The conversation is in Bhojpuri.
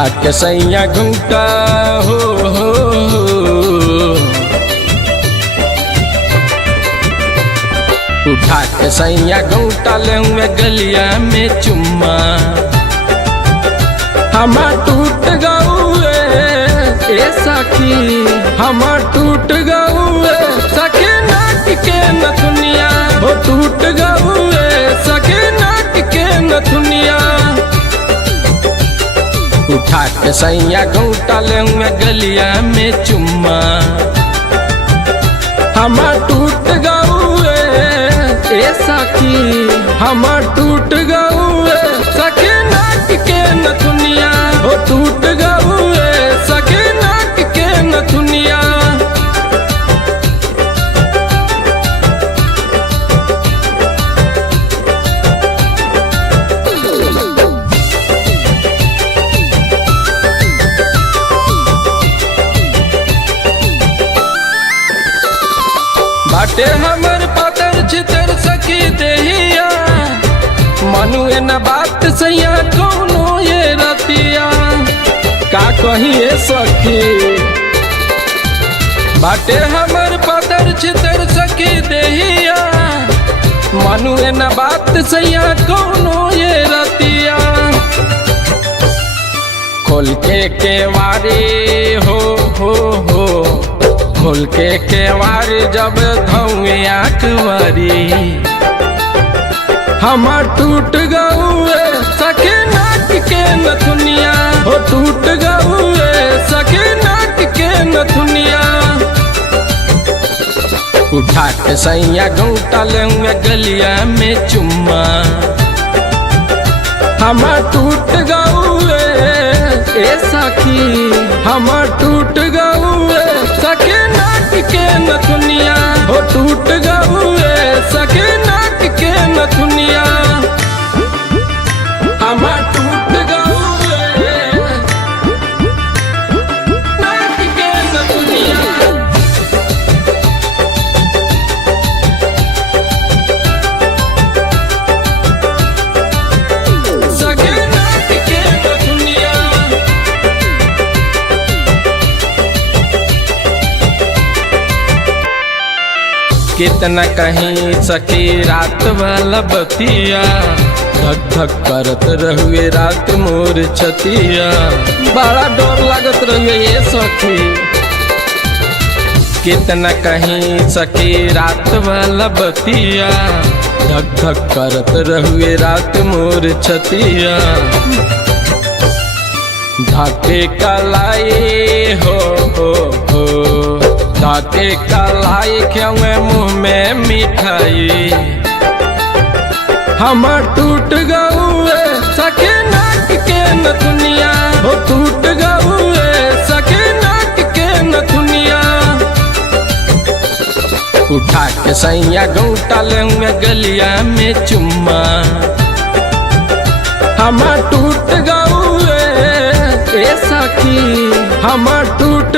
उठा के सैया घूंटा हो उठा के सैया घूंटा ले हुए गलिया में चुम्मा हमार टूट गए ए सखी हमार टूट गए सखी नाक के नथुनिया हो टूट गए सखी नाक के नथुनिया उठा के सैया घूंटा ले हुए गलिया में चुम्मा हमार टूट गए ए सखी हमार टूट गए सखी नाक के नथुनिया हो टूट गए सखी नाक के नथुनिया बाटे हमर पातर चितर सखी देहिया मनुए न बात सैया कौनो ये रतिया का कहिए सखी बाटे हमर पातर चितर सखी देहिया मनुए न बात सैया कौनो ये रतिया खोल के केवारी हो खोल के केवारी जब धौए आंखवारी हमार टूट गए सखी नाक के नथुनिया हो टूट गए सखी नाक के नथुनिया उठा के सैया घूंटा ले गलिया में चुम्मा हमार टूट गए ए सखी हमार टूट गए सखी नाक के नथुनिया हो टूट गए सखी नाक के नथुनिया हमार टूट गए नाक के नथुनिया सखी नाक के नथुनिया कितना कहीं सखी रात वाला बतिया धक धक करत रहुए रात मोर छतिया बड़ा डर लागत रहुए ये सखी कितना कहीं सखी रात वाला बतिया धक धक करत रहुए रात मोर छतिया धाके कलाई हो धाके कलाई क्यों मुँह में मिठाई हमार टूट गए सखी नाक के नथुनिया हो टूट गए सखी नाक के नथुनिया उठा के सैया घूंटा ले गलिया में चुम्मा हमार टूट गए ए सखी हमार टूट